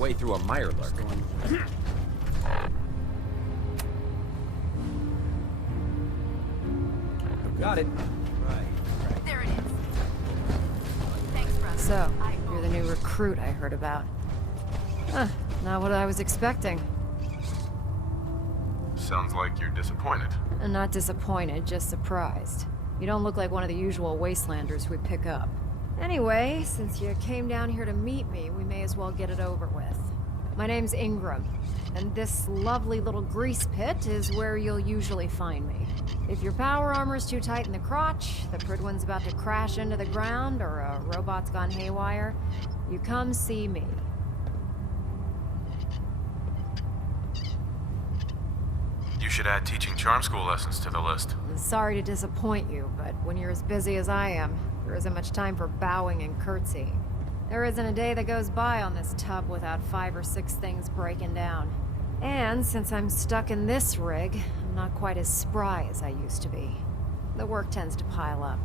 way through a Mirelurk. Got it. There it is. Thanks, brother. So, you're the new recruit I heard about. Huh, not what I was expecting. Sounds like you're disappointed. I'm not disappointed, just surprised. You don't look like one of the usual wastelanders we pick up. Anyway, since you came down here to meet me, we may as well get it over with. My name's Ingram, and this lovely little grease pit is where you'll usually find me. If your power armor's too tight in the crotch, the Pridwin's about to crash into the ground, or a robot's gone haywire, you come see me. You should add teaching charm school lessons to the list. I'm sorry to disappoint you, but when you're as busy as I am, there isn't much time for bowing and curtsying. There isn't a day that goes by on this tub without 5 or 6 things breaking down. And since I'm stuck in this rig, I'm not quite as spry as I used to be. The work tends to pile up.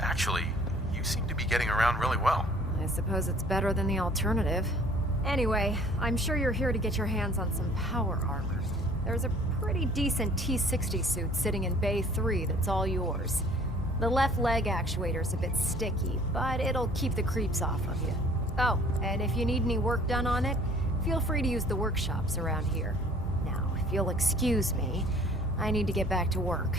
Actually, you seem to be getting around really well. I suppose it's better than the alternative. Anyway, I'm sure you're here to get your hands on some power armor. There's a pretty decent T-60 suit sitting in Bay 3 that's all yours. The left leg actuator's a bit sticky, but it'll keep the creeps off of you. Oh, and if you need any work done on it, feel free to use the workshops around here. Now, if you'll excuse me, I need to get back to work.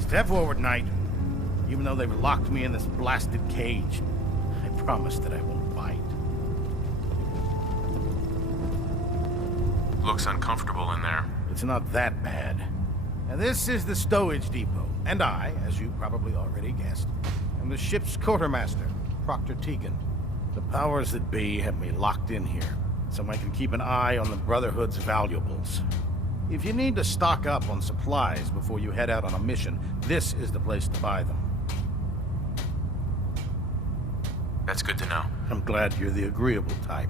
Step forward, Knight. Even though they've locked me in this blasted cage, I promise that I won't bite. Looks uncomfortable in there. It's not that bad. Now, this is the stowage depot, and I, as you probably already guessed, am the ship's quartermaster, Proctor Tegan. The powers that be have me locked in here, so I can keep an eye on the Brotherhood's valuables. If you need to stock up on supplies before you head out on a mission, this is the place to buy them. That's good to know. I'm glad you're the agreeable type.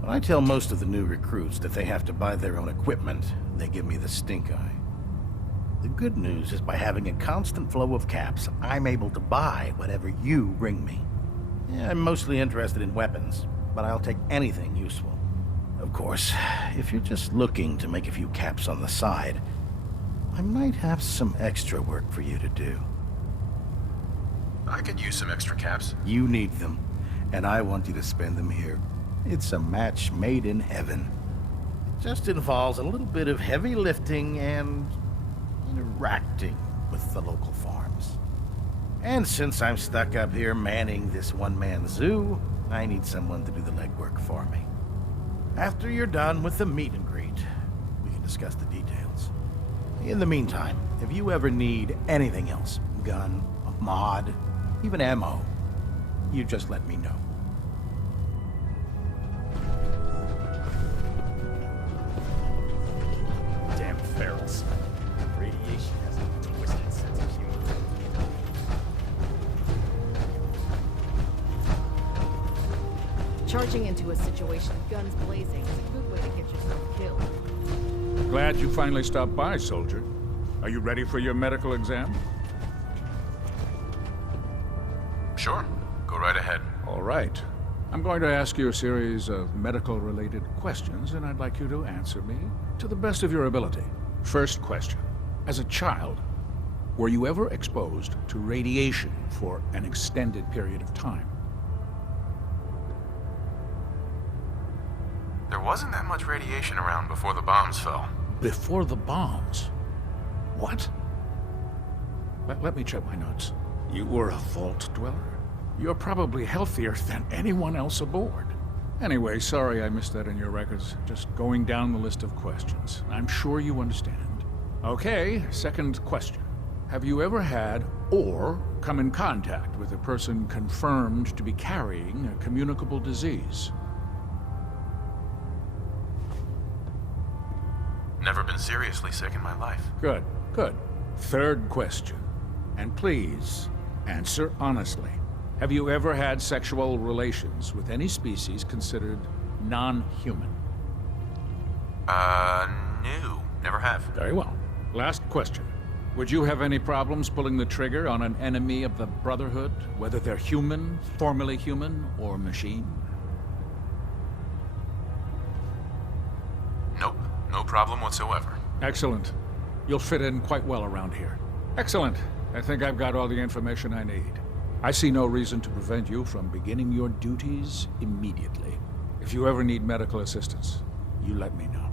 When I tell most of the new recruits that they have to buy their own equipment, they give me the stink eye. The good news is by having a constant flow of caps, I'm able to buy whatever you bring me. Yeah, I'm mostly interested in weapons, but I'll take anything useful. Of course, if you're just looking to make a few caps on the side, I might have some extra work for you to do. I could use some extra caps. You need them, and I want you to spend them here. It's a match made in heaven. It just involves a little bit of heavy lifting and interacting with the local farms. And since I'm stuck up here manning this one-man zoo, I need someone to do the legwork for me. After you're done with the meet and greet, we can discuss the details. In the meantime, if you ever need anything else, gun, a mod, even ammo, you just let me know. Damn ferals. Radiation has a twisted sense of humor. Charging into a situation, guns blazing, is a good way to get yourself killed. Glad you finally stopped by, soldier. Are you ready for your medical exam? Sure. Go right ahead. All right. I'm going to ask you a series of medical-related questions, and I'd like you to answer me to the best of your ability. First question. As a child, were you ever exposed to radiation for an extended period of time? There wasn't that much radiation around before the bombs fell. Before the bombs? What? Let me check my notes. You were a vault dweller? You're probably healthier than anyone else aboard. Anyway, sorry I missed that in your records. Just going down the list of questions. I'm sure you understand. Okay, second question. Have you ever had or come in contact with a person confirmed to be carrying a communicable disease. Never been seriously sick in my life. Good, good. Third question. And please, answer honestly. Have you ever had sexual relations with any species considered non-human? No. Never have. Very well. Last question. Would you have any problems pulling the trigger on an enemy of the Brotherhood, whether they're human, formerly human, or machine? Nope. No problem whatsoever. Excellent. You'll fit in quite well around here. Excellent. I think I've got all the information I need. I see no reason to prevent you from beginning your duties immediately. If you ever need medical assistance, you let me know.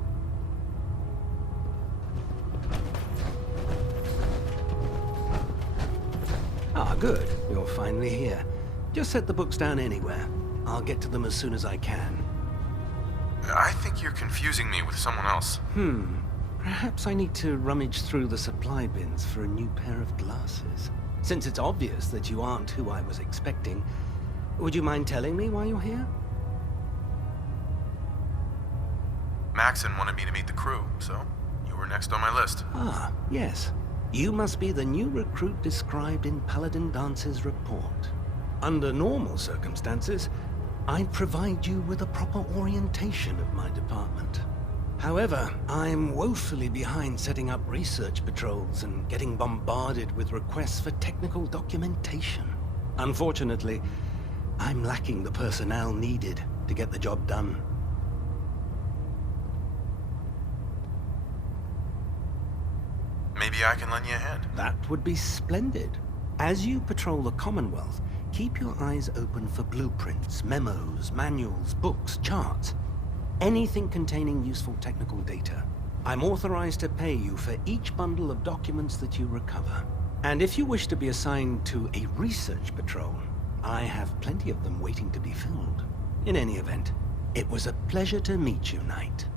Ah, good. You're finally here. Just set the books down anywhere. I'll get to them as soon as I can. I think you're confusing me with someone else. Perhaps I need to rummage through the supply bins for a new pair of glasses. Since it's obvious that you aren't who I was expecting, would you mind telling me why you're here? Maxon wanted me to meet the crew, so you were next on my list. Ah, yes. You must be the new recruit described in Paladin Dance's report. Under normal circumstances, I'd provide you with a proper orientation of my department. However, I'm woefully behind setting up research patrols and getting bombarded with requests for technical documentation. Unfortunately, I'm lacking the personnel needed to get the job done. Maybe I can lend you a hand. That would be splendid. As you patrol the Commonwealth, keep your eyes open for blueprints, memos, manuals, books, charts. Anything containing useful technical data. I'm authorized to pay you for each bundle of documents that you recover. And if you wish to be assigned to a research patrol, I have plenty of them waiting to be filled. In any event, it was a pleasure to meet you, Knight.